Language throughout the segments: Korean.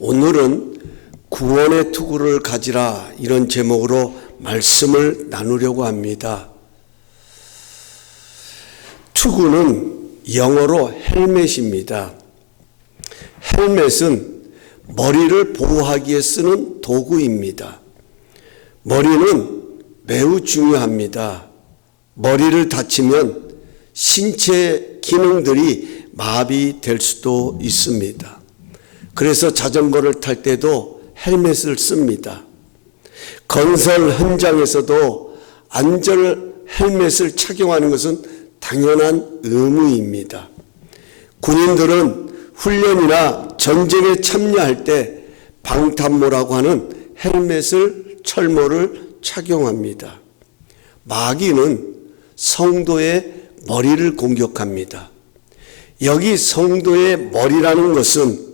오늘은 구원의 투구를 가지라 이런 제목으로 말씀을 나누려고 합니다. 투구는 영어로 헬멧입니다. 헬멧은 머리를 보호하기에 쓰는 도구입니다. 머리는 매우 중요합니다. 머리를 다치면 신체 기능들이 마비될 수도 있습니다. 그래서 자전거를 탈 때도 헬멧을 씁니다. 건설 현장에서도 안전 헬멧을 착용하는 것은 당연한 의무입니다. 군인들은 훈련이나 전쟁에 참여할 때 방탄모라고 하는 헬멧을 철모를 착용합니다. 마귀는 성도의 머리를 공격합니다. 여기 성도의 머리라는 것은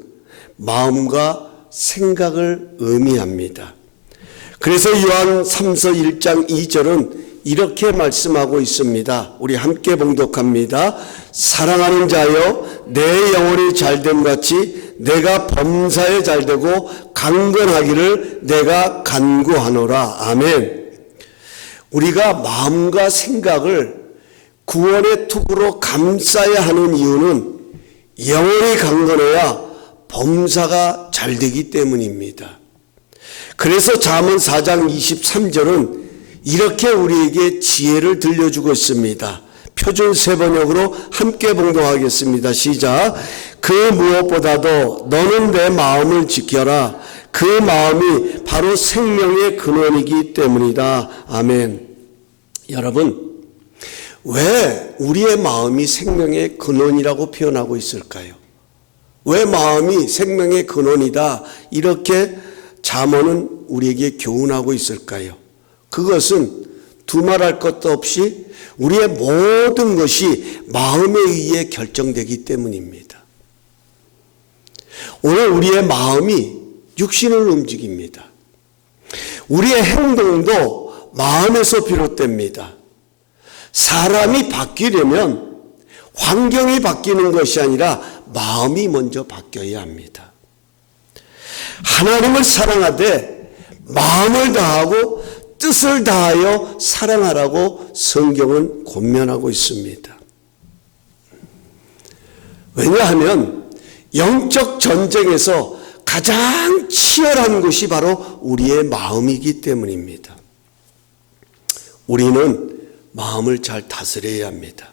마음과 생각을 의미합니다. 그래서 요한 3서 1장 2절은 이렇게 말씀하고 있습니다. 우리 함께 봉독합니다. 사랑하는 자여 내 영혼이 잘됨 같이 내가 범사에 잘되고 강건하기를 내가 간구하노라. 아멘. 우리가 마음과 생각을 구원의 투구로 감싸야 하는 이유는 영혼이 강건해야 범사가 잘되기 때문입니다. 그래서 잠언 4장 23절은 이렇게 우리에게 지혜를 들려주고 있습니다. 표준 세번역으로 함께 봉독하겠습니다. 시작. 그 무엇보다도 너는 내 마음을 지켜라. 그 마음이 바로 생명의 근원이기 때문이다. 아멘. 여러분, 왜 우리의 마음이 생명의 근원이라고 표현하고 있을까요? 왜 마음이 생명의 근원이다 이렇게 잠언은 우리에게 교훈하고 있을까요? 그것은 두말할 것도 없이 우리의 모든 것이 마음에 의해 결정되기 때문입니다. 오늘 우리의 마음이 육신을 움직입니다. 우리의 행동도 마음에서 비롯됩니다. 사람이 바뀌려면 환경이 바뀌는 것이 아니라 마음이 먼저 바뀌어야 합니다. 하나님을 사랑하되 마음을 다하고 뜻을 다하여 사랑하라고 성경은 권면하고 있습니다. 왜냐하면 영적 전쟁에서 가장 치열한 것이 바로 우리의 마음이기 때문입니다. 우리는 마음을 잘 다스려야 합니다.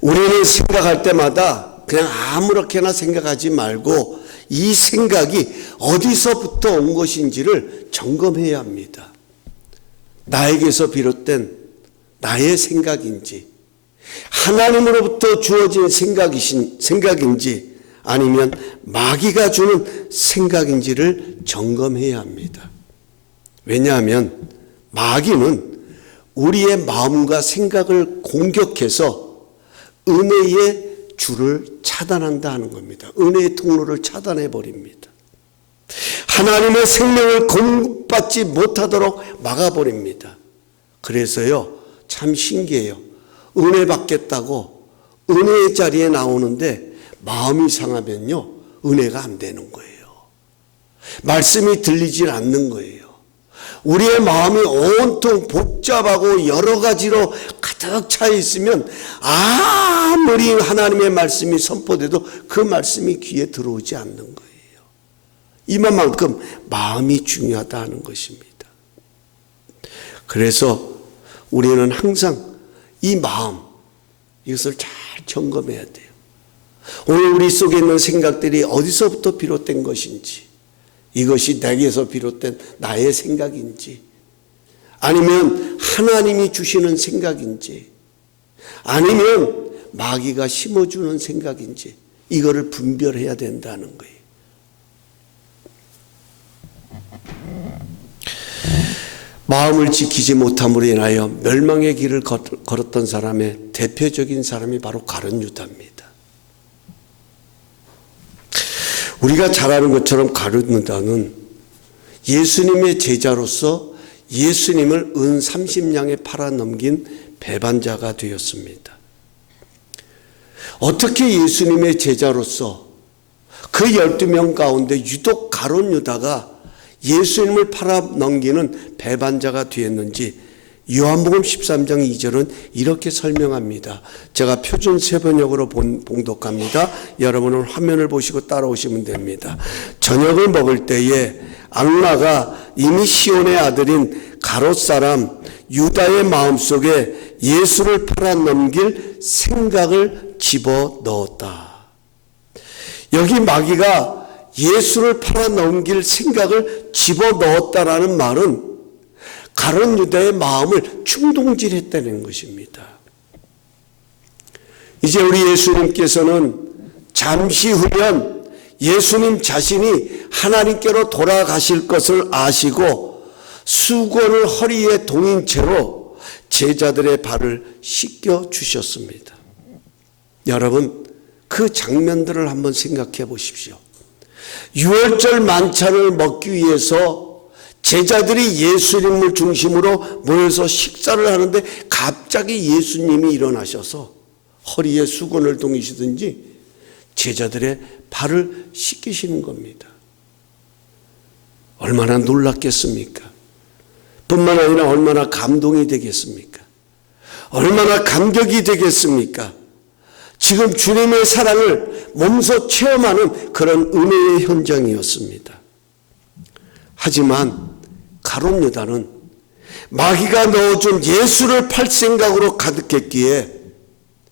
우리는 생각할 때마다 그냥 아무렇게나 생각하지 말고 이 생각이 어디서부터 온 것인지를 점검해야 합니다. 나에게서 비롯된 나의 생각인지, 하나님으로부터 주어진 생각인지, 아니면 마귀가 주는 생각인지를 점검해야 합니다. 왜냐하면 마귀는 우리의 마음과 생각을 공격해서 은혜의 줄을 차단한다 하는 겁니다. 은혜의 통로를 차단해 버립니다. 하나님의 생명을 공급받지 못하도록 막아버립니다. 그래서요, 참 신기해요. 은혜 받겠다고 은혜의 자리에 나오는데 마음이 상하면요, 은혜가 안 되는 거예요. 말씀이 들리질 않는 거예요. 우리의 마음이 온통 복잡하고 여러 가지로 가득 차 있으면 아무리 하나님의 말씀이 선포돼도 그 말씀이 귀에 들어오지 않는 거예요. 이만큼 마음이 중요하다는 것입니다. 그래서 우리는 항상 이 마음, 이것을 잘 점검해야 돼요. 오늘 우리 속에 있는 생각들이 어디서부터 비롯된 것인지, 이것이 내게서 비롯된 나의 생각인지, 아니면 하나님이 주시는 생각인지, 아니면 마귀가 심어주는 생각인지, 이거를 분별해야 된다는 거예요. 마음을 지키지 못함으로 인하여 멸망의 길을 걸었던 사람의 대표적인 사람이 바로 가룟 유다입니다. 우리가 잘 아는 것처럼 가룟 유다는 예수님의 제자로서 예수님을 은 30냥에 팔아넘긴 배반자가 되었습니다. 어떻게 예수님의 제자로서 그 12명 가운데 유독 가룟 유다가 예수님을 팔아넘기는 배반자가 되었는지 요한복음 13장 2절은 이렇게 설명합니다. 제가 표준 세번역으로 봉독합니다. 여러분은 화면을 보시고 따라오시면 됩니다. 저녁을 먹을 때에 악마가 이미 시온의 아들인 가롯 사람 유다의 마음속에 예수를 팔아넘길 생각을 집어넣었다. 여기 마귀가 예수를 팔아넘길 생각을 집어넣었다라는 말은 가룟 유다의 마음을 충동질했다는 것입니다. 이제 우리 예수님께서는 잠시 후면 예수님 자신이 하나님께로 돌아가실 것을 아시고 수건을 허리에 동인 채로 제자들의 발을 씻겨 주셨습니다. 여러분, 그 장면들을 한번 생각해 보십시오. 유월절 만찬을 먹기 위해서 제자들이 예수님을 중심으로 모여서 식사를 하는데 갑자기 예수님이 일어나셔서 허리에 수건을 동이시든지 제자들의 발을 씻기시는 겁니다. 얼마나 놀랐겠습니까? 뿐만 아니라 얼마나 감동이 되겠습니까? 얼마나 감격이 되겠습니까? 지금 주님의 사랑을 몸소 체험하는 그런 은혜의 현장이었습니다. 하지만 가룟 유다는 마귀가 넣어준 예수를 팔 생각으로 가득했기에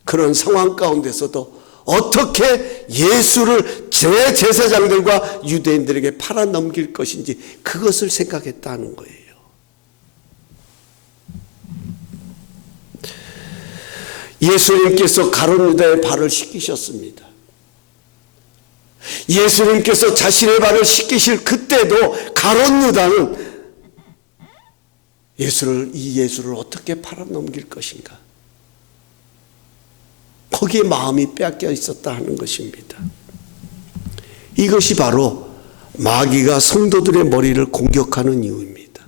그런 상황 가운데서도 어떻게 예수를 제사장들과 유대인들에게 팔아넘길 것인지 그것을 생각했다는 거예요. 예수님께서 가룟 유다의 발을 씻기셨습니다. 예수님께서 자신의 발을 씻기실 그때도 가룟 유다는 이 예수를 어떻게 팔아넘길 것인가, 거기에 마음이 빼앗겨 있었다 하는 것입니다. 이것이 바로 마귀가 성도들의 머리를 공격하는 이유입니다.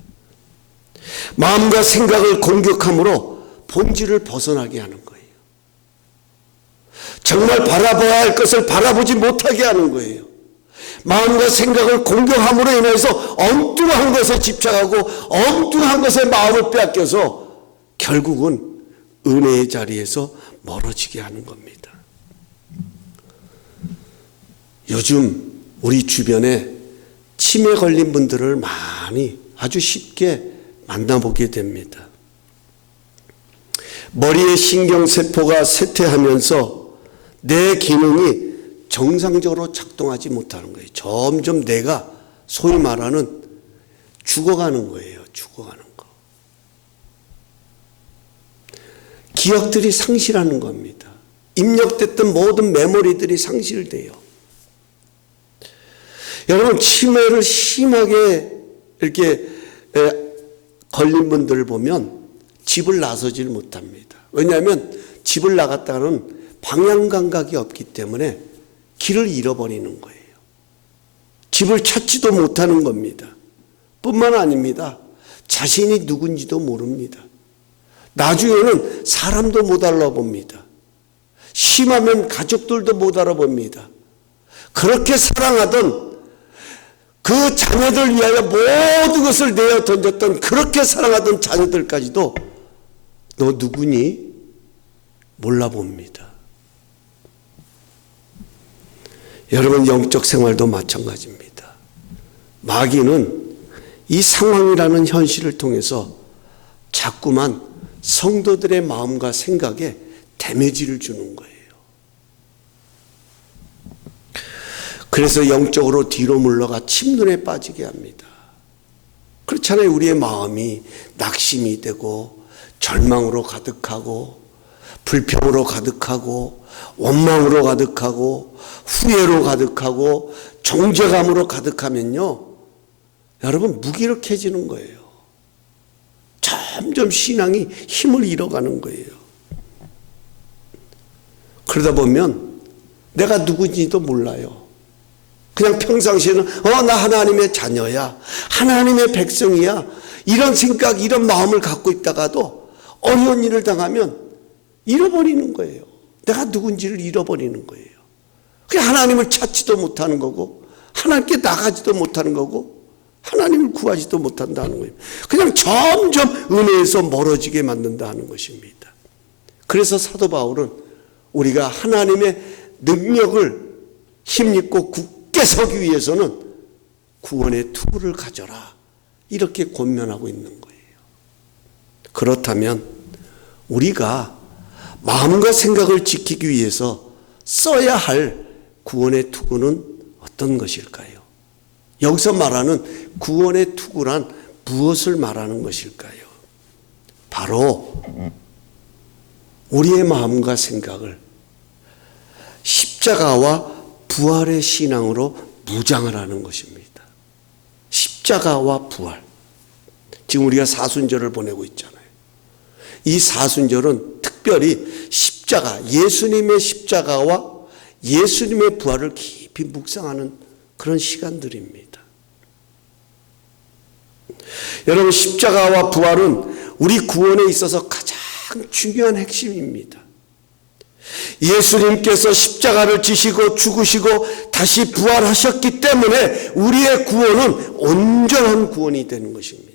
마음과 생각을 공격함으로 본질을 벗어나게 하는 거예요. 정말 바라봐야 할 것을 바라보지 못하게 하는 거예요. 마음과 생각을 공격함으로 인해서 엉뚱한 것에 집착하고 엉뚱한 것에 마음을 빼앗겨서 결국은 은혜의 자리에서 멀어지게 하는 겁니다. 요즘 우리 주변에 치매 걸린 분들을 많이 아주 쉽게 만나보게 됩니다. 머리의 신경세포가 쇠퇴하면서 내 기능이 정상적으로 작동하지 못하는 거예요. 점점 내가 소위 말하는 죽어가는 거예요. 죽어가는 거. 기억들이 상실하는 겁니다. 입력됐던 모든 메모리들이 상실돼요. 여러분, 치매를 심하게 이렇게 걸린 분들을 보면 집을 나서질 못합니다. 왜냐하면 집을 나갔다가는 방향 감각이 없기 때문에 길을 잃어버리는 거예요. 집을 찾지도 못하는 겁니다. 뿐만 아닙니다. 자신이 누군지도 모릅니다. 나중에는 사람도 못 알아봅니다. 심하면 가족들도 못 알아봅니다. 그렇게 사랑하던 그 자녀들 위하여 모든 것을 내어 던졌던, 그렇게 사랑하던 자녀들까지도 너 누구니? 몰라봅니다. 여러분, 영적 생활도 마찬가지입니다. 마귀는 이 상황이라는 현실을 통해서 자꾸만 성도들의 마음과 생각에 데미지를 주는 거예요. 그래서 영적으로 뒤로 물러가 침륜에 빠지게 합니다. 그렇잖아요. 우리의 마음이 낙심이 되고 절망으로 가득하고 불평으로 가득하고 원망으로 가득하고 후회로 가득하고 정죄감으로 가득하면요, 여러분, 무기력해지는 거예요. 점점 신앙이 힘을 잃어가는 거예요. 그러다 보면 내가 누구인지도 몰라요. 그냥 평상시에는 나 하나님의 자녀야, 하나님의 백성이야, 이런 생각, 이런 마음을 갖고 있다가도 어려운 일을 당하면 잃어버리는 거예요. 내가 누군지를 잃어버리는 거예요. 하나님을 찾지도 못하는 거고 하나님께 나가지도 못하는 거고 하나님을 구하지도 못한다는 거예요. 그냥 점점 은혜에서 멀어지게 만든다는 것입니다. 그래서 사도 바울은 우리가 하나님의 능력을 힘입고 굳게 서기 위해서는 구원의 투구를 가져라, 이렇게 권면하고 있는 거예요. 그렇다면 우리가 마음과 생각을 지키기 위해서 써야 할 구원의 투구는 어떤 것일까요? 여기서 말하는 구원의 투구란 무엇을 말하는 것일까요? 바로 우리의 마음과 생각을 십자가와 부활의 신앙으로 무장을 하는 것입니다. 십자가와 부활. 지금 우리가 사순절을 보내고 있잖아요. 이 사순절은 특별히 십자가, 예수님의 십자가와 예수님의 부활을 깊이 묵상하는 그런 시간들입니다. 여러분, 십자가와 부활은 우리 구원에 있어서 가장 중요한 핵심입니다. 예수님께서 십자가를 지시고 죽으시고 다시 부활하셨기 때문에 우리의 구원은 온전한 구원이 되는 것입니다.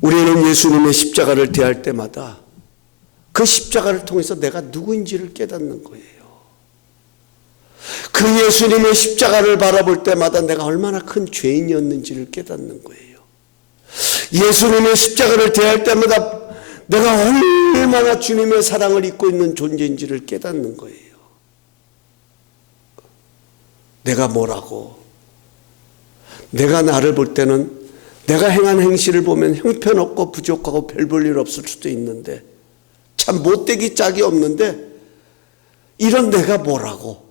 우리는 예수님의 십자가를 대할 때마다 그 십자가를 통해서 내가 누구인지를 깨닫는 거예요. 그 예수님의 십자가를 바라볼 때마다 내가 얼마나 큰 죄인이었는지를 깨닫는 거예요. 예수님의 십자가를 대할 때마다 내가 얼마나 주님의 사랑을 잊고 있는 존재인지를 깨닫는 거예요. 내가 뭐라고, 내가 나를 볼 때는 내가 행한 행실을 보면 형편없고 부족하고 별 볼 일 없을 수도 있는데, 참 못되기 짝이 없는데 이런 내가 뭐라고,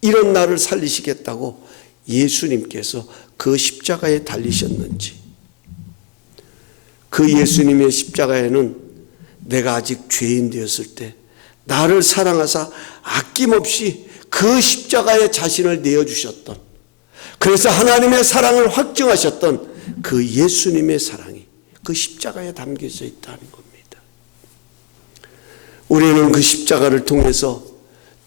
이런 나를 살리시겠다고 예수님께서 그 십자가에 달리셨는지, 그 예수님의 십자가에는 내가 아직 죄인 되었을 때 나를 사랑하사 아낌없이 그 십자가에 자신을 내어주셨던, 그래서 하나님의 사랑을 확증하셨던 그 예수님의 사랑이 그 십자가에 담겨져 있다는 겁니다. 우리는 그 십자가를 통해서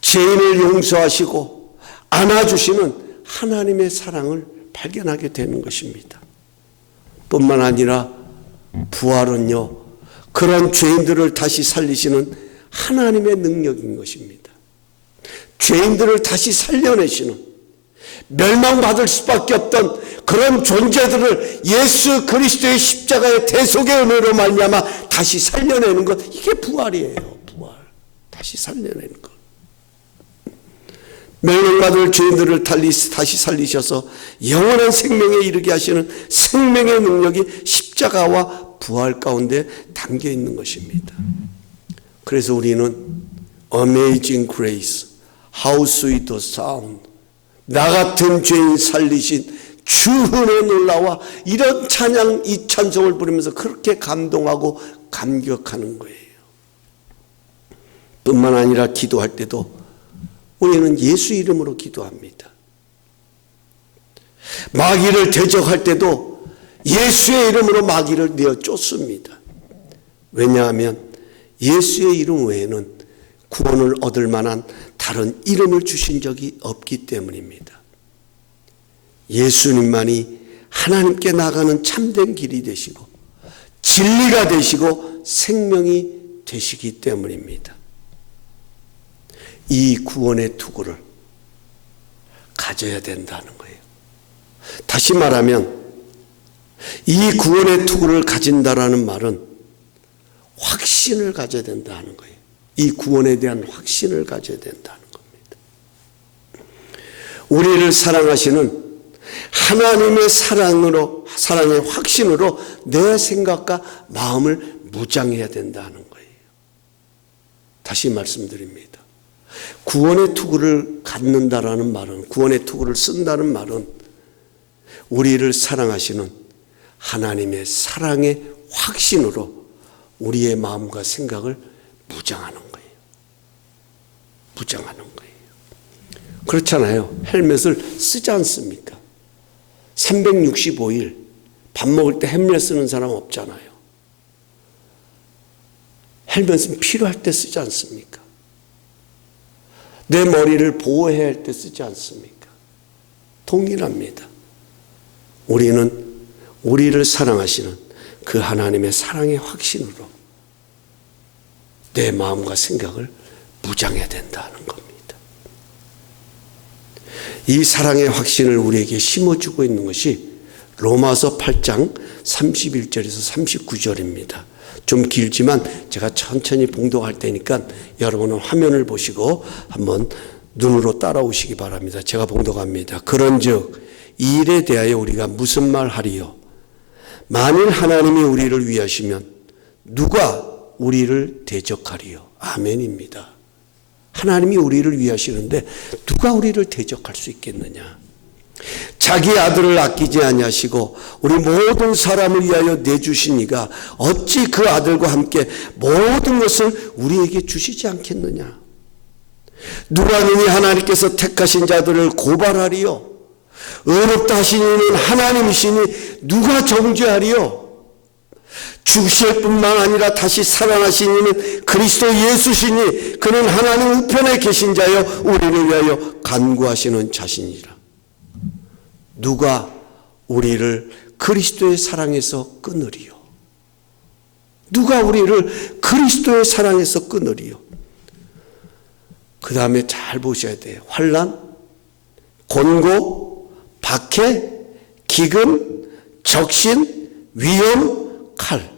죄인을 용서하시고 안아주시는 하나님의 사랑을 발견하게 되는 것입니다. 뿐만 아니라 부활은요, 그런 죄인들을 다시 살리시는 하나님의 능력인 것입니다. 죄인들을 다시 살려내시는, 멸망받을 수밖에 없던 그런 존재들을 예수 그리스도의 십자가의 대속의 은혜로 말미암아 다시 살려내는 것, 이게 부활이에요. 부활. 다시 살려내는 것. 멸망받을 죄인들을 다시 살리셔서 영원한 생명에 이르게 하시는 생명의 능력이 십자가와 부활 가운데 담겨 있는 것입니다. 그래서 우리는 Amazing Grace, How Sweet the Sound, 나 같은 죄인 살리신 주 은혜 놀라와, 이런 찬양, 이 찬송을 부르면서 그렇게 감동하고 감격하는 거예요. 뿐만 아니라 기도할 때도 우리는 예수 이름으로 기도합니다. 마귀를 대적할 때도 예수의 이름으로 마귀를 내어 쫓습니다. 왜냐하면 예수의 이름 외에는 구원을 얻을 만한 다른 이름을 주신 적이 없기 때문입니다. 예수님만이 하나님께 나가는 참된 길이 되시고 진리가 되시고 생명이 되시기 때문입니다. 이 구원의 투구를 가져야 된다는 거예요. 다시 말하면 이 구원의 투구를 가진다라는 말은 확신을 가져야 된다는 거예요. 이 구원에 대한 확신을 가져야 된다는 겁니다. 우리를 사랑하시는 하나님의 사랑의 확신으로 내 생각과 마음을 무장해야 된다는 거예요. 다시 말씀드립니다. 구원의 투구를 갖는다라는 말은, 구원의 투구를 쓴다는 말은 우리를 사랑하시는 하나님의 사랑의 확신으로 우리의 마음과 생각을 무장하는 거예요. 무장하는 거예요. 그렇잖아요. 헬멧을 쓰지 않습니까? 365일 밥 먹을 때 헬멧 쓰는 사람 없잖아요. 헬멧은 필요할 때 쓰지 않습니까? 내 머리를 보호해야 할 때 쓰지 않습니까? 동일합니다. 우리는 우리를 사랑하시는 그 하나님의 사랑의 확신으로 내 마음과 생각을 무장해야 된다는 겁니다. 이 사랑의 확신을 우리에게 심어주고 있는 것이 로마서 8장 31절에서 39절입니다. 좀 길지만 제가 천천히 봉독할 테니까 여러분은 화면을 보시고 한번 눈으로 따라오시기 바랍니다. 제가 봉독합니다. 그런즉 이 일에 대하여 우리가 무슨 말 하리요? 만일 하나님이 우리를 위하시면 누가 우리를 대적하리요? 아멘입니다. 하나님이 우리를 위하시는데 누가 우리를 대적할 수 있겠느냐? 자기 아들을 아끼지 아니하시고 우리 모든 사람을 위하여 내주시니가 어찌 그 아들과 함께 모든 것을 우리에게 주시지 않겠느냐? 누가 능히 하나님께서 택하신 자들을 고발하리요? 의롭다 하신 이는 하나님이시니 누가 정죄하리요? 죽으실 뿐만 아니라 다시 살아나신 이는 그리스도 예수시니 그는 하나님 우편에 계신 자여 우리를 위하여 간구하시는 자신이라. 누가 우리를 그리스도의 사랑에서 끊으리요? 누가 우리를 그리스도의 사랑에서 끊으리요? 그 다음에 잘 보셔야 돼요. 환난, 곤고, 박해, 기근, 적신, 위험, 칼.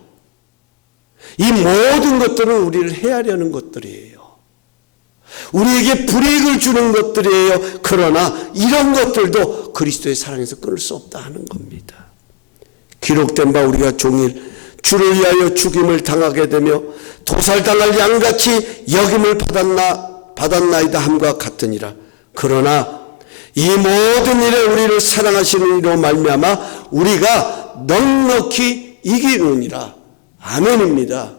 이 모든 것들은 우리를 해하려는 것들이에요. 우리에게 불이익을 주는 것들이에요. 그러나 이런 것들도 그리스도의 사랑에서 끊을 수 없다 하는 겁니다. 기록된 바 우리가 종일 주를 위하여 죽임을 당하게 되며 도살당할 양같이 여김을 받았나이다 함과 같으니라. 그러나 이 모든 일에 우리를 사랑하시는 이로 말미암아 우리가 넉넉히 이기느니라. 아멘입니다.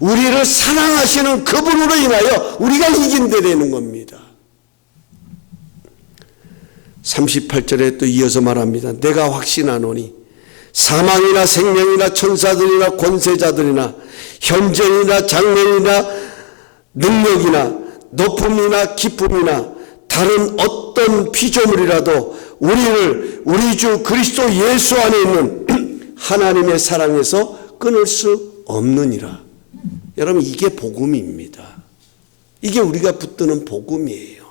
우리를 사랑하시는 그분으로 인하여 우리가 이긴다는 겁니다. 38절에 또 이어서 말합니다. 내가 확신하노니 사망이나 생명이나 천사들이나 권세자들이나 현재이나 장래이나 능력이나 높음이나 기쁨이나 다른 어떤 피조물이라도 우리를 우리 주 그리스도 예수 안에 있는 하나님의 사랑에서 끊을 수 없느니라. 여러분, 이게 복음입니다. 이게 우리가 붙드는 복음이에요.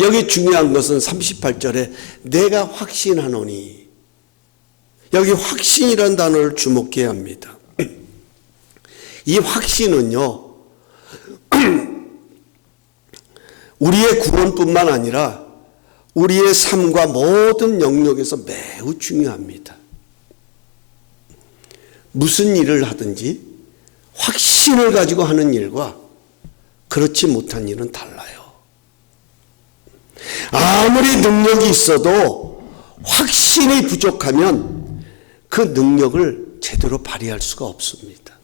여기 중요한 것은 38절에 내가 확신하노니, 여기 확신이라는 단어를 주목해야 합니다. 이 확신은요, 우리의 구원뿐만 아니라 우리의 삶과 모든 영역에서 매우 중요합니다. 무슨 일을 하든지 확신을 가지고 하는 일과 그렇지 못한 일은 달라요. 아무리 능력이 있어도 확신이 부족하면 그 능력을 제대로 발휘할 수가 없습니다.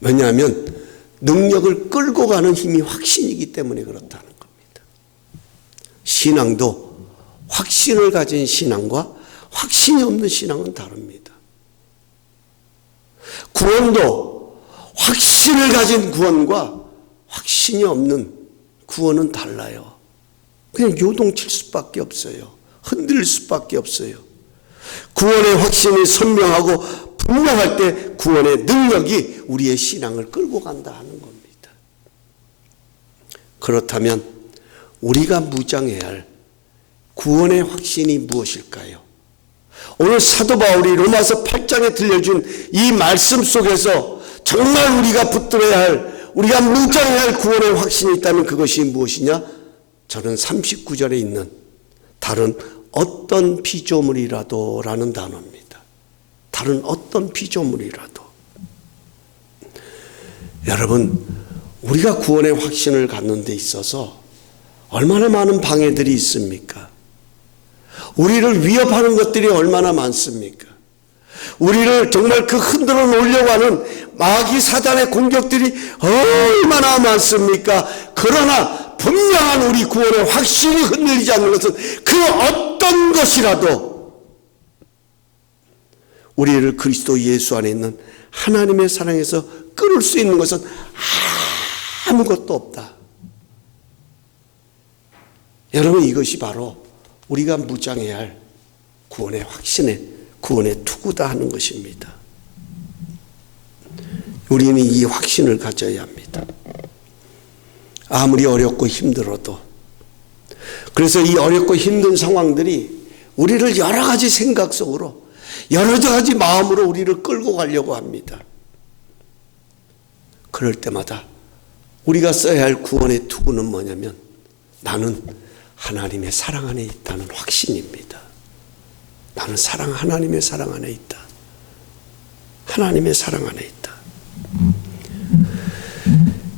왜냐하면 능력을 끌고 가는 힘이 확신이기 때문에 그렇다는 겁니다. 신앙도 확신을 가진 신앙과 확신이 없는 신앙은 다릅니다. 구원도 확신을 가진 구원과 확신이 없는 구원은 달라요. 그냥 요동칠 수밖에 없어요. 흔들릴 수밖에 없어요. 구원의 확신이 선명하고 분명할 때 구원의 능력이 우리의 신앙을 끌고 간다 하는 겁니다. 그렇다면 우리가 무장해야 할 구원의 확신이 무엇일까요? 오늘 사도 바울이 로마서 8장에 들려준 이 말씀 속에서 정말 우리가 붙들어야 할, 우리가 무장해야 할 구원의 확신이 있다면 그것이 무엇이냐? 저는 39절에 있는 다른 어떤 피조물이라도 라는 단어입니다. 다른 어떤 피조물이라도. 여러분, 우리가 구원의 확신을 갖는 데 있어서 얼마나 많은 방해들이 있습니까? 우리를 위협하는 것들이 얼마나 많습니까? 우리를 정말 그 흔들어 놓으려고 하는 마귀 사단의 공격들이 얼마나 많습니까? 그러나 분명한 우리 구원의 확신이 흔들리지 않는 것은 그 어떤 것이라도 우리를 그리스도 예수 안에 있는 하나님의 사랑에서 끊을 수 있는 것은 아무것도 없다. 여러분, 이것이 바로 우리가 무장해야 할 구원의 확신의 구원의 투구다 하는 것입니다. 우리는 이 확신을 가져야 합니다. 아무리 어렵고 힘들어도. 그래서 이 어렵고 힘든 상황들이 우리를 여러 가지 생각 속으로, 여러 가지 마음으로 우리를 끌고 가려고 합니다. 그럴 때마다 우리가 써야 할 구원의 투구는 뭐냐면, 나는 하나님의 사랑 안에 있다는 확신입니다. 나는 하나님의 사랑 안에 있다. 하나님의 사랑 안에 있다.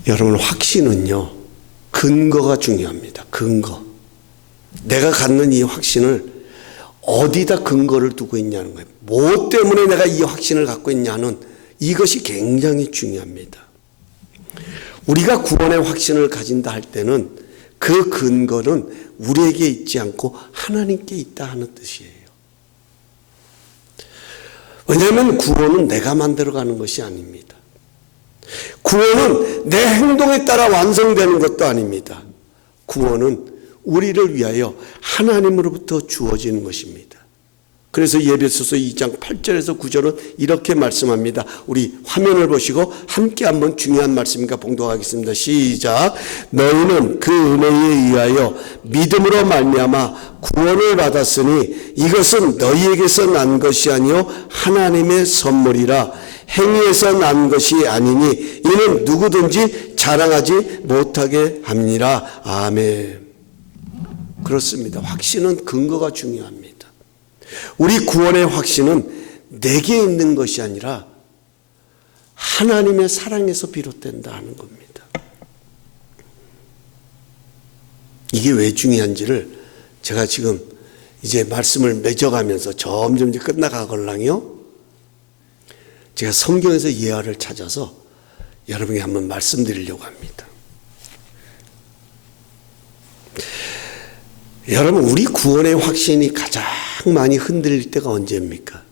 여러분, 확신은요, 근거가 중요합니다. 근거. 내가 갖는 이 확신을 어디다 근거를 두고 있냐는 거예요. 뭐 때문에 내가 이 확신을 갖고 있냐는 이것이 굉장히 중요합니다. 우리가 구원의 확신을 가진다 할 때는 그 근거는 우리에게 있지 않고 하나님께 있다 하는 뜻이에요. 왜냐하면 구원은 내가 만들어가는 것이 아닙니다. 구원은 내 행동에 따라 완성되는 것도 아닙니다. 구원은 우리를 위하여 하나님으로부터 주어지는 것입니다. 그래서 에베소서 2장 8절에서 9절은 이렇게 말씀합니다. 우리 화면을 보시고 함께 한번 중요한 말씀이니까 봉독하겠습니다. 시작. 너희는 그 은혜에 의하여 믿음으로 말미암아 구원을 받았으니 이것은 너희에게서 난 것이 아니요 하나님의 선물이라. 행위에서 난 것이 아니니 이는 누구든지 자랑하지 못하게 함이라. 아멘. 그렇습니다. 확신은 근거가 중요합니다. 우리 구원의 확신은 내게 있는 것이 아니라 하나님의 사랑에서 비롯된다 하는 겁니다. 이게 왜 중요한지를 제가 지금 이제 말씀을 맺어가면서 점점 이제 끝나가걸랑요, 제가 성경에서 예화를 찾아서 여러분에게 한번 말씀드리려고 합니다. 여러분, 우리 구원의 확신이 가장 많이 흔들릴 때가 언제입니까?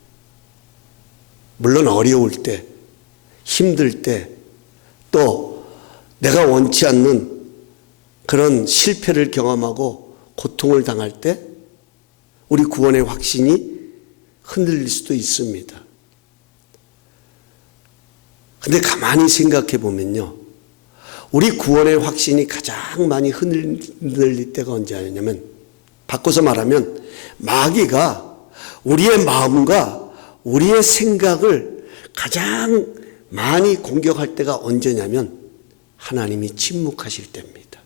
물론 어려울 때, 힘들 때, 또 내가 원치 않는 그런 실패를 경험하고 고통을 당할 때 우리 구원의 확신이 흔들릴 수도 있습니다. 근데 가만히 생각해 보면요, 우리 구원의 확신이 가장 많이 흔들릴 때가 언제냐면, 바꿔서 말하면 마귀가 우리의 마음과 우리의 생각을 가장 많이 공격할 때가 언제냐면 하나님이 침묵하실 때입니다.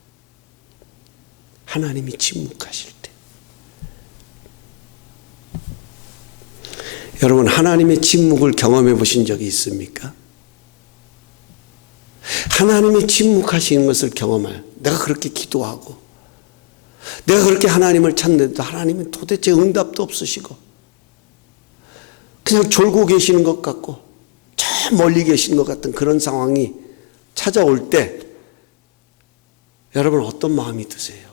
하나님이 침묵하실 때. 여러분, 하나님의 침묵을 경험해 보신 적이 있습니까? 하나님이 침묵하시는 것을 경험할, 내가 그렇게 기도하고 내가 그렇게 하나님을 찾는데도 하나님은 도대체 응답도 없으시고 그냥 졸고 계시는 것 같고 저 멀리 계시는 것 같은 그런 상황이 찾아올 때 여러분, 어떤 마음이 드세요?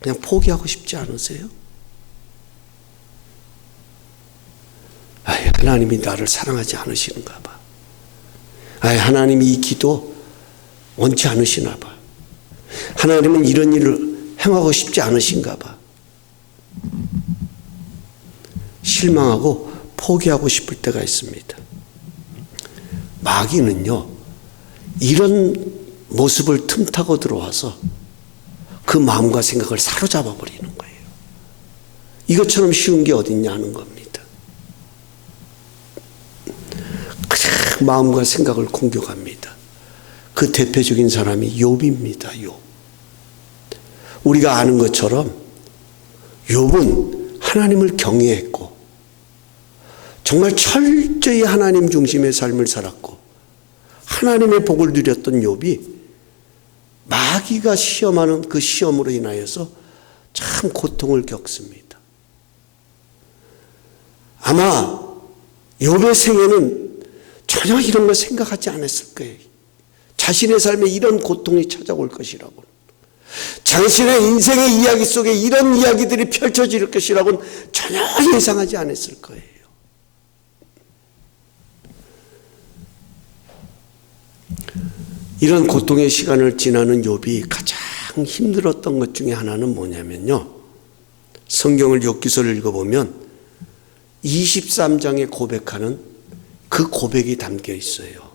그냥 포기하고 싶지 않으세요? 하나님이 나를 사랑하지 않으시는가 봐. 하나님이 이 기도 원치 않으시나 봐. 하나님은 이런 일을 행하고 싶지 않으신가 봐. 실망하고 포기하고 싶을 때가 있습니다. 마귀는요, 이런 모습을 틈타고 들어와서 그 마음과 생각을 사로잡아 버리는 거예요. 이것처럼 쉬운 게 어딨냐 하는 겁니다. 그냥 마음과 생각을 공격합니다. 그 대표적인 사람이 욥입니다. 욥. 우리가 아는 것처럼 욥은 하나님을 경외했고 정말 철저히 하나님 중심의 삶을 살았고 하나님의 복을 누렸던 욥이 마귀가 시험하는 그 시험으로 인하여서 참 고통을 겪습니다. 아마 욥의 생애는 전혀 이런 걸 생각하지 않았을 거예요. 자신의 삶에 이런 고통이 찾아올 것이라고, 자신의 인생의 이야기 속에 이런 이야기들이 펼쳐질 것이라고는 전혀 예상하지 않았을 거예요. 이런 고통의 시간을 지나는 욥이 가장 힘들었던 것 중에 하나는 뭐냐면요, 성경을 욥기서를 읽어보면 23장에 고백하는 그 고백이 담겨 있어요.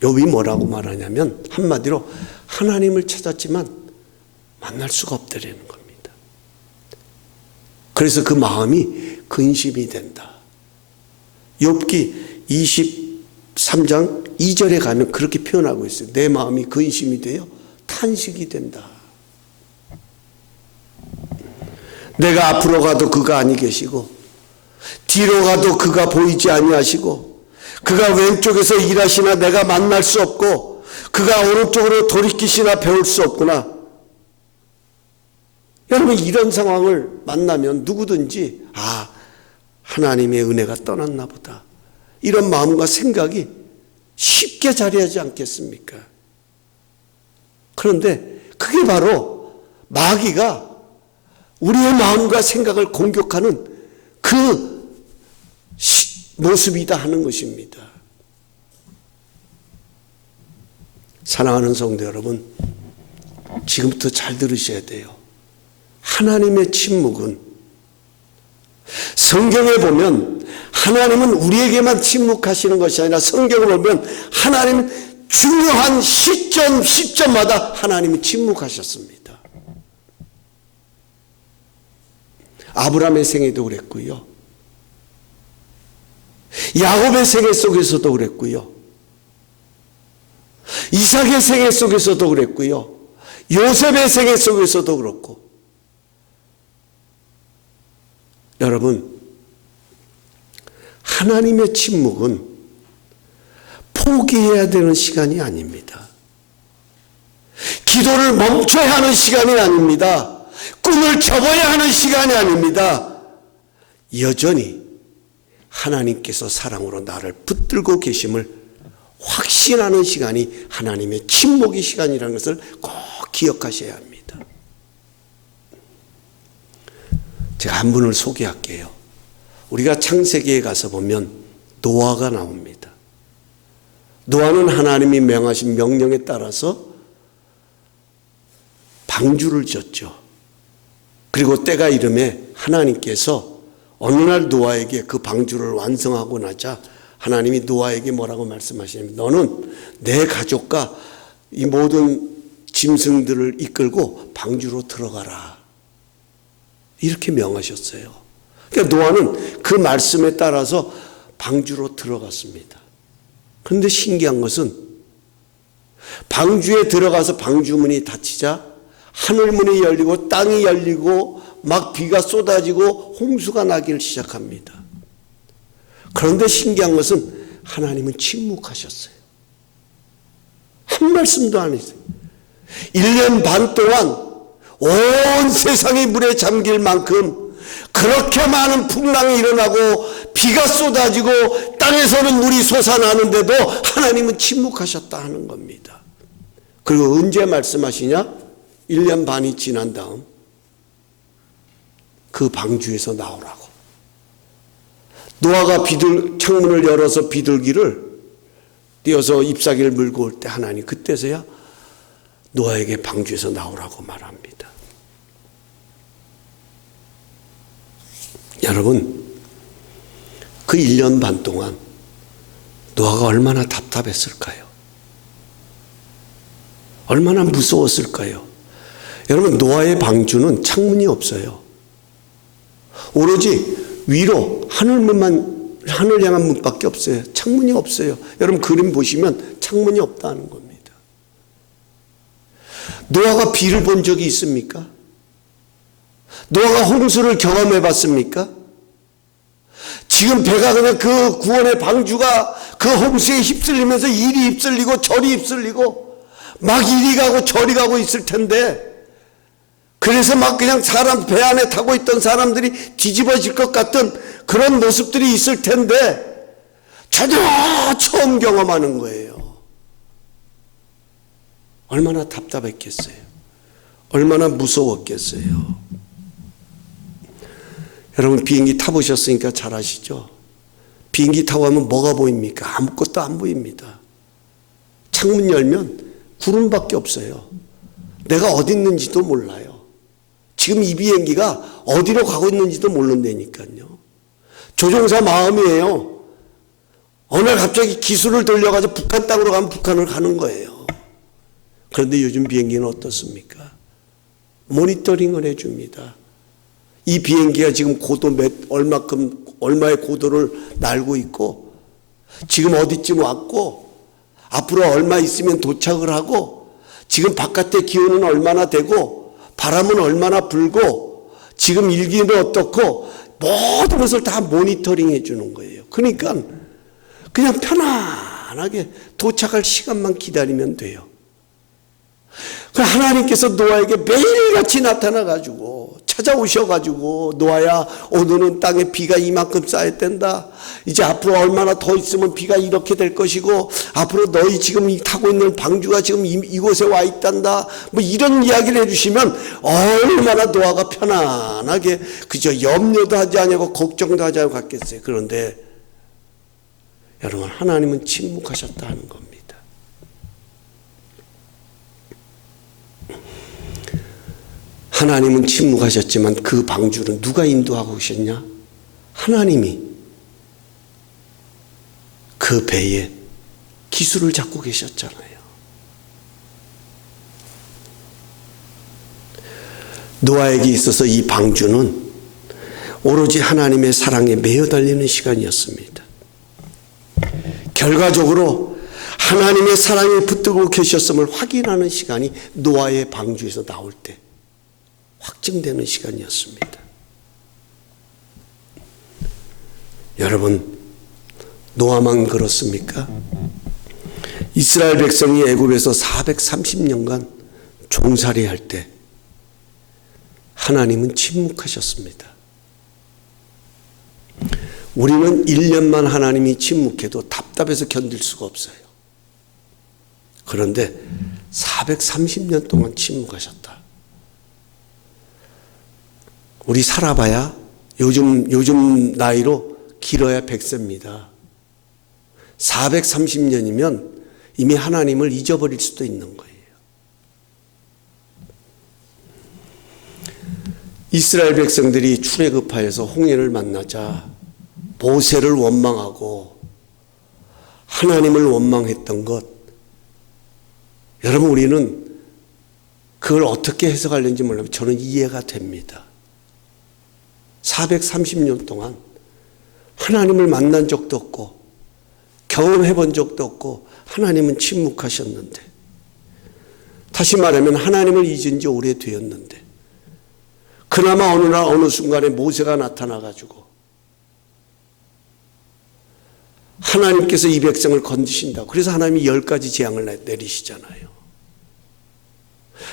욥이 뭐라고 말하냐면 한마디로 하나님을 찾았지만 만날 수가 없다라는 겁니다. 그래서 그 마음이 근심이 된다. 욥기 23장 2절에 가면 그렇게 표현하고 있어요. 내 마음이 근심이 되어 탄식이 된다. 내가 앞으로 가도 그가 아니 계시고 뒤로 가도 그가 보이지 아니하시고 그가 왼쪽에서 일하시나 내가 만날 수 없고 그가 오른쪽으로 돌이키시나 배울 수 없구나. 여러분, 이런 상황을 만나면 누구든지 하나님의 은혜가 떠났나 보다, 이런 마음과 생각이 쉽게 자리하지 않겠습니까? 그런데 그게 바로 마귀가 우리의 마음과 생각을 공격하는 그 모습이다 하는 것입니다. 사랑하는 성도 여러분, 지금부터 잘 들으셔야 돼요. 하나님의 침묵은, 성경에 보면 하나님은 우리에게만 침묵하시는 것이 아니라 성경을 보면 하나님은 중요한 시점마다 하나님이 침묵하셨습니다. 아브라함의 생애도 그랬고요, 야곱의 생애 속에서도 그랬고요, 이삭의 생애 속에서도 그랬고요, 요셉의 생애 속에서도 그렇고. 여러분, 하나님의 침묵은 포기해야 되는 시간이 아닙니다. 기도를 멈춰야 하는 시간이 아닙니다. 꿈을 접어야 하는 시간이 아닙니다. 여전히 하나님께서 사랑으로 나를 붙들고 계심을 확신하는 시간이 하나님의 침묵의 시간이라는 것을 꼭 기억하셔야 합니다. 제가 한 분을 소개할게요. 우리가 창세기에 가서 보면 노아가 나옵니다. 노아는 하나님이 명하신 명령에 따라서 방주를 졌죠. 그리고 때가 이름에 하나님께서 어느 날 노아에게 그 방주를 완성하고 나자 하나님이 노아에게 뭐라고 말씀하시냐면, 너는 내 가족과 이 모든 짐승들을 이끌고 방주로 들어가라, 이렇게 명하셨어요. 그러니까 노아는 그 말씀에 따라서 방주로 들어갔습니다. 그런데 신기한 것은 방주에 들어가서 방주문이 닫히자 하늘문이 열리고 땅이 열리고 막 비가 쏟아지고 홍수가 나기 시작합니다. 그런데 신기한 것은 하나님은 침묵하셨어요. 한 말씀도 안 했어요. 1년 반 동안 온 세상이 물에 잠길 만큼 그렇게 많은 풍랑이 일어나고 비가 쏟아지고 땅에서는 물이 솟아나는데도 하나님은 침묵하셨다 하는 겁니다. 그리고 언제 말씀하시냐? 1년 반이 지난 다음 그 방주에서 나오라고. 노아가 창문을 열어서 비둘기를 띄어서 잎사귀를 물고 올 때 하나님 그때서야 노아에게 방주에서 나오라고 말합니다. 여러분, 그 1년 반 동안 노아가 얼마나 답답했을까요? 얼마나 무서웠을까요? 여러분, 노아의 방주는 창문이 없어요. 오로지 위로 하늘 향한 문밖에 없어요. 창문이 없어요. 여러분, 그림 보시면 창문이 없다는 겁니다. 노아가 비를 본 적이 있습니까? 노아가 홍수를 경험해 봤습니까? 지금 배가 그냥 그 구원의 방주가 그 홍수에 휩쓸리면서 이리 휩쓸리고 저리 휩쓸리고 막 이리 가고 저리 가고 있을 텐데, 그래서 막 그냥 사람 배 안에 타고 있던 사람들이 뒤집어질 것 같은 그런 모습들이 있을 텐데 전혀 처음 경험하는 거예요. 얼마나 답답했겠어요. 얼마나 무서웠겠어요. 여러분, 비행기 타보셨으니까 잘 아시죠? 비행기 타고 가면 뭐가 보입니까? 아무것도 안 보입니다. 창문 열면 구름밖에 없어요. 내가 어디 있는지도 몰라요. 지금 이 비행기가 어디로 가고 있는지도 모른다니까요. 조종사 마음이에요. 어느 날 갑자기 기술을 돌려가지고 북한 땅으로 가면 북한을 가는 거예요. 그런데 요즘 비행기는 어떻습니까? 모니터링을 해줍니다. 이 비행기가 지금 고도 얼마의 고도를 날고 있고, 지금 어디쯤 왔고, 앞으로 얼마 있으면 도착을 하고, 지금 바깥의 기온은 얼마나 되고, 바람은 얼마나 불고, 지금 일기는 어떻고, 모든 것을 다 모니터링 해주는 거예요. 그러니까 그냥 편안하게 도착할 시간만 기다리면 돼요. 하나님께서 노아에게 매일같이 나타나가지고 찾아오셔가지고, 노아야, 오늘은 땅에 비가 이만큼 쌓였단다. 이제 앞으로 얼마나 더 있으면 비가 이렇게 될 것이고, 앞으로 너희 지금 타고 있는 방주가 지금 이곳에 와 있단다. 뭐 이런 이야기를 해주시면 얼마나 노아가 편안하게 그저 염려도 하지 않고 걱정도 하지 않고 갔겠어요. 그런데 여러분, 하나님은 침묵하셨다 하는 겁니다. 하나님은 침묵하셨지만 그 방주는 누가 인도하고 계셨냐? 하나님이 그 배에 기술을 잡고 계셨잖아요. 노아에게 있어서 이 방주는 오로지 하나님의 사랑에 매여 달리는 시간이었습니다. 결과적으로 하나님의 사랑에 붙들고 계셨음을 확인하는 시간이 노아의 방주에서 나올 때 확증되는 시간이었습니다. 여러분, 노아만 그렇습니까? 이스라엘 백성이 애굽에서 430년간 종살이할 때 하나님은 침묵하셨습니다. 우리는 1년만 하나님이 침묵해도 답답해서 견딜 수가 없어요. 그런데 430년 동안 침묵하셨다. 우리 살아봐야 요즘 나이로 길어야 100세입니다. 430년이면 이미 하나님을 잊어버릴 수도 있는 거예요. 이스라엘 백성들이 출애굽하여서 홍해를 만나자 모세를 원망하고 하나님을 원망했던 것, 여러분, 우리는 그걸 어떻게 해석하는지 몰라요. 저는 이해가 됩니다. 430년 동안 하나님을 만난 적도 없고 경험해 본 적도 없고 하나님은 침묵하셨는데, 다시 말하면 하나님을 잊은 지 오래되었는데, 그나마 어느 날 어느 순간에 모세가 나타나가지고 하나님께서 이 백성을 건지신다. 그래서 하나님이 10가지 재앙을 내리시잖아요.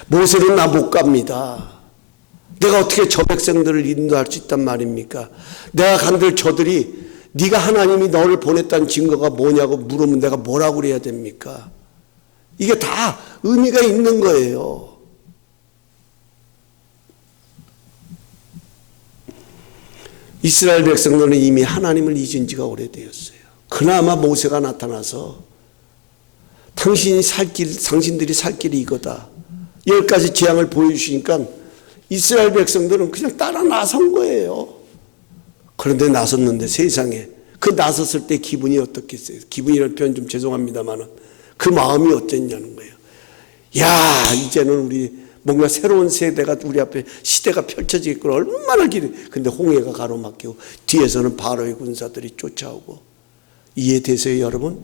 모세는 나 못 갑니다. 내가 어떻게 저 백성들을 인도할 수 있단 말입니까? 내가 간들 저들이 네가 하나님이 너를 보냈다는 증거가 뭐냐고 물으면 내가 뭐라고 그래야 됩니까? 이게 다 의미가 있는 거예요. 이스라엘 백성들은 이미 하나님을 잊은 지가 오래되었어요. 그나마 모세가 나타나서 당신들이 살 길이 이거다. 10가지 재앙을 보여주시니까 이스라엘 백성들은 그냥 따라 나선 거예요. 그런데 나섰는데 세상에 그 나섰을 때 기분이 어떻겠어요? 기분이라는 표현 좀 죄송합니다만은 그 마음이 어땠냐는 거예요. 야, 이제는 우리 뭔가 새로운 세대가 우리 앞에 시대가 펼쳐지겠구나. 얼마나 근데 홍해가 가로막히고 뒤에서는 바로의 군사들이 쫓아오고. 이해되세요, 여러분?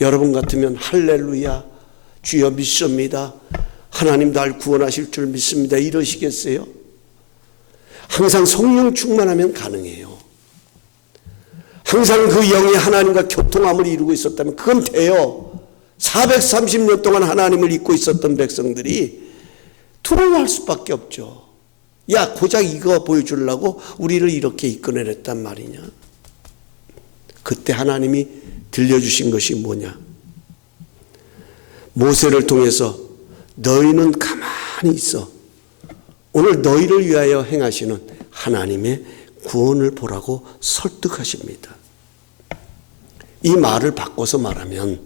여러분 같으면 할렐루야, 주여 믿습니다. 하나님 날 구원하실 줄 믿습니다. 이러시겠어요? 항상 성령 충만하면 가능해요. 항상 그 영이 하나님과 교통함을 이루고 있었다면 그건 돼요. 430년 동안 하나님을 잊고 있었던 백성들이 두려워할 수밖에 없죠. 야, 고작 이거 보여주려고 우리를 이렇게 이끌어냈단 말이냐. 그때 하나님이 들려주신 것이 뭐냐. 모세를 통해서 너희는 가만히 있어. 오늘 너희를 위하여 행하시는 하나님의 구원을 보라고 설득하십니다. 이 말을 바꿔서 말하면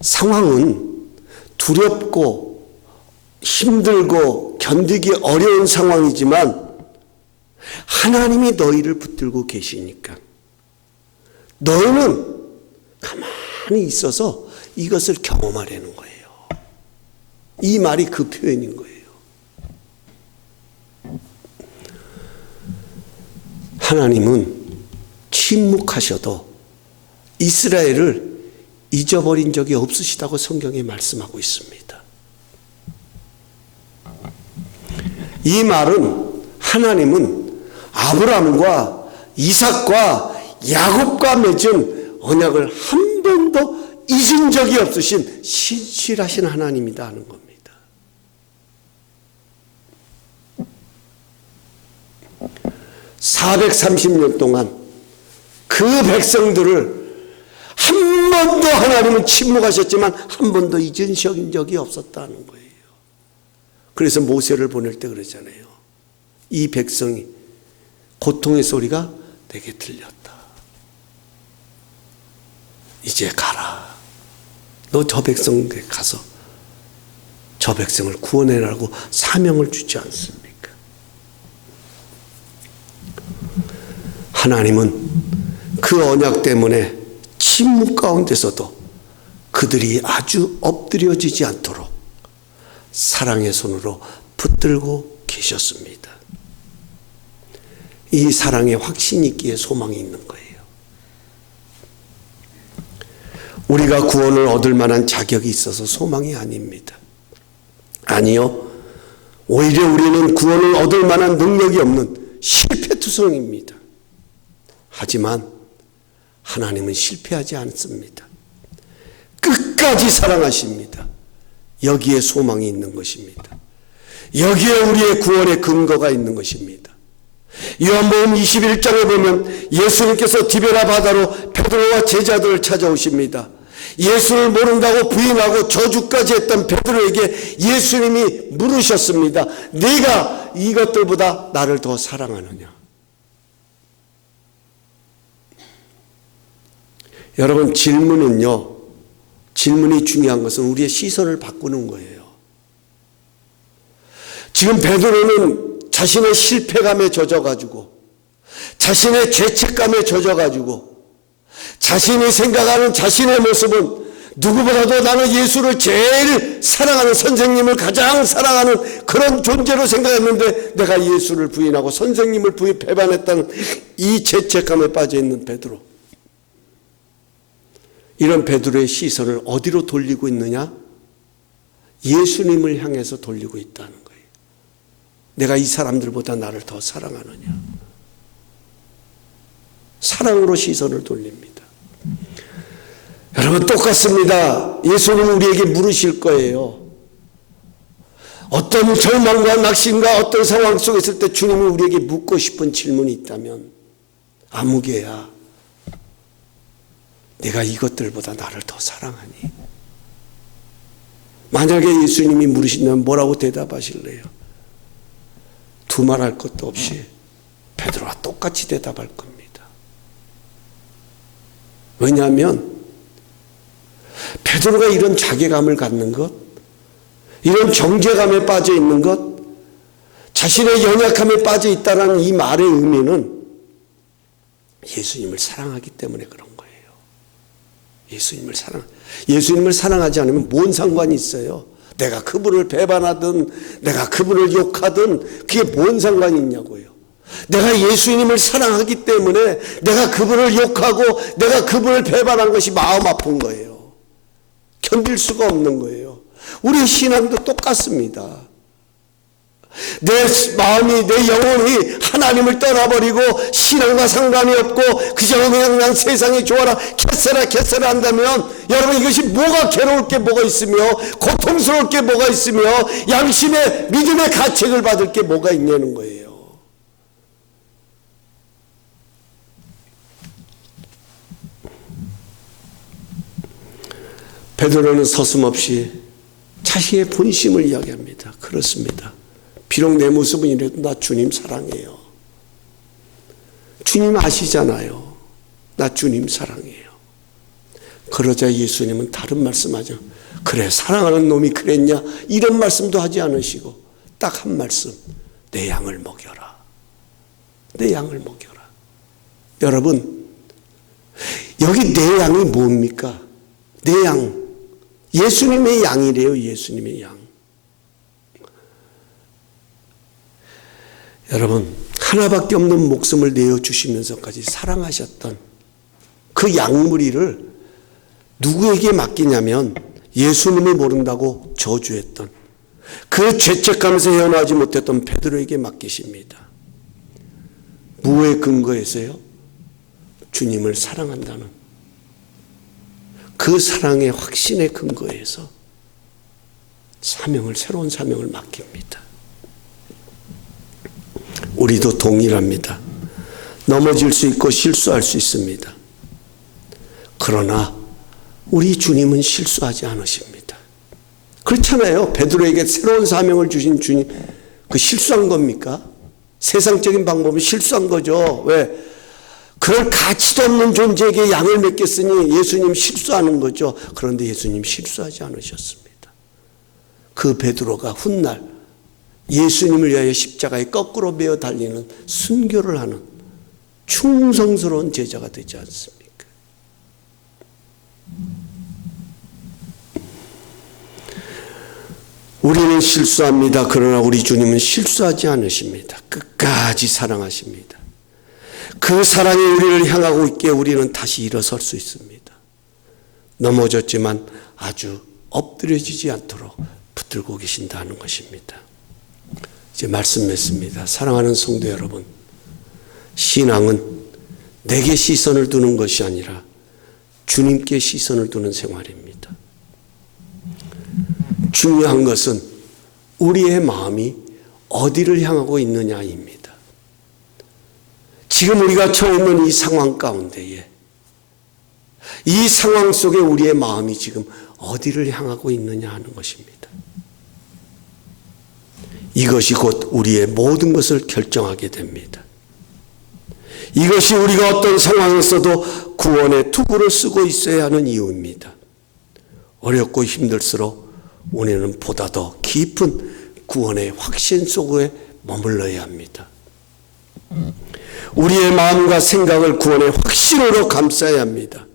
상황은 두렵고 힘들고 견디기 어려운 상황이지만 하나님이 너희를 붙들고 계시니까 너희는 가만히 있어서 이것을 경험하려는 거예요. 이 말이 그 표현인 거예요. 하나님은 침묵하셔도 이스라엘을 잊어버린 적이 없으시다고 성경에 말씀하고 있습니다. 이 말은 하나님은 아브라함과 이삭과 야곱과 맺은 언약을 한 번도 잊은 적이 없으신 신실하신 하나님이다 하는 겁니다. 430년 동안 그 백성들을 한 번도 하나님은 침묵하셨지만 한 번도 잊으신 적이 없었다는 거예요. 그래서 모세를 보낼 때 그러잖아요. 이 백성이 고통의 소리가 내게 들렸다. 이제 가라. 너 저 백성에게 가서 저 백성을 구원해라고 사명을 주지 않습니까? 하나님은 그 언약 때문에 침묵 가운데서도 그들이 아주 엎드려지지 않도록 사랑의 손으로 붙들고 계셨습니다. 이 사랑에 확신이 있기에 소망이 있는 거예요. 우리가 구원을 얻을 만한 자격이 있어서 소망이 아닙니다. 아니요. 오히려 우리는 구원을 얻을 만한 능력이 없는 실패투성입니다. 하지만 하나님은 실패하지 않습니다. 끝까지 사랑하십니다. 여기에 소망이 있는 것입니다. 여기에 우리의 구원의 근거가 있는 것입니다. 요한복음 21장에 보면 예수님께서 디베라 바다로 베드로와 제자들을 찾아오십니다. 예수를 모른다고 부인하고 저주까지 했던 베드로에게 예수님이 물으셨습니다. 네가 이것들보다 나를 더 사랑하느냐? 여러분, 질문이 중요한 것은 우리의 시선을 바꾸는 거예요. 지금 베드로는 자신의 실패감에 젖어가지고 자신의 죄책감에 젖어가지고 자신이 생각하는 자신의 모습은 누구보다도 나는 예수를 제일 사랑하는, 선생님을 가장 사랑하는 그런 존재로 생각했는데 내가 예수를 부인하고 선생님을 배반했다는 이 죄책감에 빠져있는 베드로. 이런 베드로의 시선을 어디로 돌리고 있느냐? 예수님을 향해서 돌리고 있다는 거예요. 내가 이 사람들보다 나를 더 사랑하느냐? 사랑으로 시선을 돌립니다. 여러분, 똑같습니다. 예수님은 우리에게 물으실 거예요. 어떤 절망과 낙심과 어떤 상황 속에 있을 때 주님이 우리에게 묻고 싶은 질문이 있다면, 아무개야, 내가 이것들보다 나를 더 사랑하니? 만약에 예수님이 물으신다면 뭐라고 대답하실래요? 두말할 것도 없이 베드로와 똑같이 대답할 겁니다. 왜냐하면 베드로가 이런 자괴감을 갖는 것, 이런 정죄감에 빠져 있는 것, 자신의 연약함에 빠져 있다는 이 말의 의미는 예수님을 사랑하기 때문에 그런 거예요. 예수님을 사랑하지 않으면 뭔 상관이 있어요? 내가 그분을 배반하든 내가 그분을 욕하든 그게 뭔 상관이 있냐고요. 내가 예수님을 사랑하기 때문에 내가 그분을 욕하고 내가 그분을 배반한 것이 마음 아픈 거예요. 견딜 수가 없는 거예요. 우리의 신앙도 똑같습니다. 내 마음이, 내 영혼이 하나님을 떠나버리고 신앙과 상관이 없고 그저 그냥 난 세상이 좋아라 캐세라 한다면 여러분, 이것이 뭐가 괴로울 게 뭐가 있으며 고통스러울 게 뭐가 있으며 양심의 믿음의 가책을 받을 게 뭐가 있냐는 거예요. 베드로는 서슴없이 자신의 본심을 이야기합니다. 그렇습니다. 비록 내 모습은 이래도 나 주님 사랑해요. 주님 아시잖아요. 나 주님 사랑해요. 그러자 예수님은 다른 말씀하죠. 그래, 사랑하는 놈이 그랬냐? 이런 말씀도 하지 않으시고 딱 한 말씀. 내 양을 먹여라. 내 양을 먹여라. 여러분, 여기 내 양이 뭡니까? 내 양. 예수님의 양이래요. 예수님의 양. 여러분, 하나밖에 없는 목숨을 내어주시면서까지 사랑하셨던 그 양무리를 누구에게 맡기냐면 예수님이 모른다고 저주했던, 그 죄책감에서 헤어나지 못했던 베드로에게 맡기십니다. 무엇에 근거해서요? 주님을 사랑한다는 그 사랑의 확신에 근거해서 새로운 사명을 맡깁니다. 우리도 동일합니다. 넘어질 수 있고 실수할 수 있습니다. 그러나 우리 주님은 실수하지 않으십니다. 그렇잖아요. 베드로에게 새로운 사명을 주신 주님, 그 실수한 겁니까? 세상적인 방법은 실수한 거죠. 왜? 그럴 가치도 없는 존재에게 양을 맡겼으니 예수님 실수하는 거죠. 그런데 예수님 실수하지 않으셨습니다. 그 베드로가 훗날 예수님을 위하여 십자가에 거꾸로 메어 달리는 순교를 하는 충성스러운 제자가 되지 않습니까? 우리는 실수합니다. 그러나 우리 주님은 실수하지 않으십니다. 끝까지 사랑하십니다. 그 사랑이 우리를 향하고 있기에 우리는 다시 일어설 수 있습니다. 넘어졌지만 아주 엎드려지지 않도록 붙들고 계신다는 것입니다. 이제 말씀 맺습니다. 사랑하는 성도 여러분, 신앙은 내게 시선을 두는 것이 아니라 주님께 시선을 두는 생활입니다. 중요한 것은 우리의 마음이 어디를 향하고 있느냐입니다. 지금 우리가 처해 있는 이 상황 가운데에, 이 상황 속에 우리의 마음이 지금 어디를 향하고 있느냐 하는 것입니다. 이것이 곧 우리의 모든 것을 결정하게 됩니다. 이것이 우리가 어떤 상황에서도 구원의 투구를 쓰고 있어야 하는 이유입니다. 어렵고 힘들수록 우리는 보다 더 깊은 구원의 확신 속에 머물러야 합니다. 우리의 마음과 생각을 구원의 확신으로 감싸야 합니다.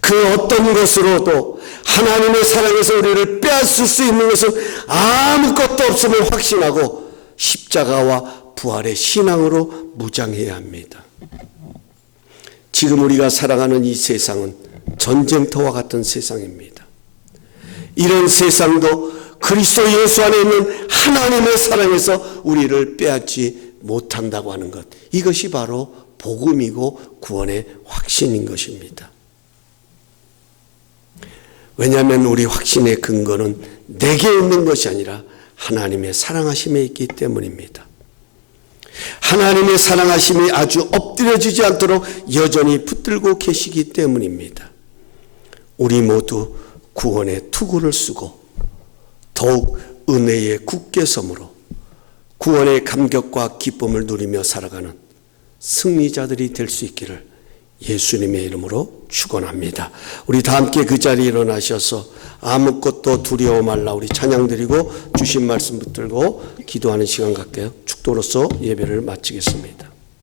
그 어떤 것으로도 하나님의 사랑에서 우리를 빼앗을 수 있는 것은 아무것도 없음을 확신하고 십자가와 부활의 신앙으로 무장해야 합니다. 지금 우리가 살아가는 이 세상은 전쟁터와 같은 세상입니다. 이런 세상도 그리스도 예수 안에 있는 하나님의 사랑에서 우리를 빼앗지 못한다고 하는 것, 이것이 바로 복음이고 구원의 확신인 것입니다. 왜냐하면 우리 확신의 근거는 내게 있는 것이 아니라 하나님의 사랑하심에 있기 때문입니다. 하나님의 사랑하심이 아주 엎드려지지 않도록 여전히 붙들고 계시기 때문입니다. 우리 모두 구원의 투구를 쓰고 더욱 은혜에 굳게 섬으로 구원의 감격과 기쁨을 누리며 살아가는 승리자들이 될 수 있기를 예수님의 이름으로 축원합니다. 우리 다 함께 그 자리에 일어나셔서 아무것도 두려워 말라, 우리 찬양 드리고 주신 말씀 붙들고 기도하는 시간 갖게요. 축도로서 예배를 마치겠습니다.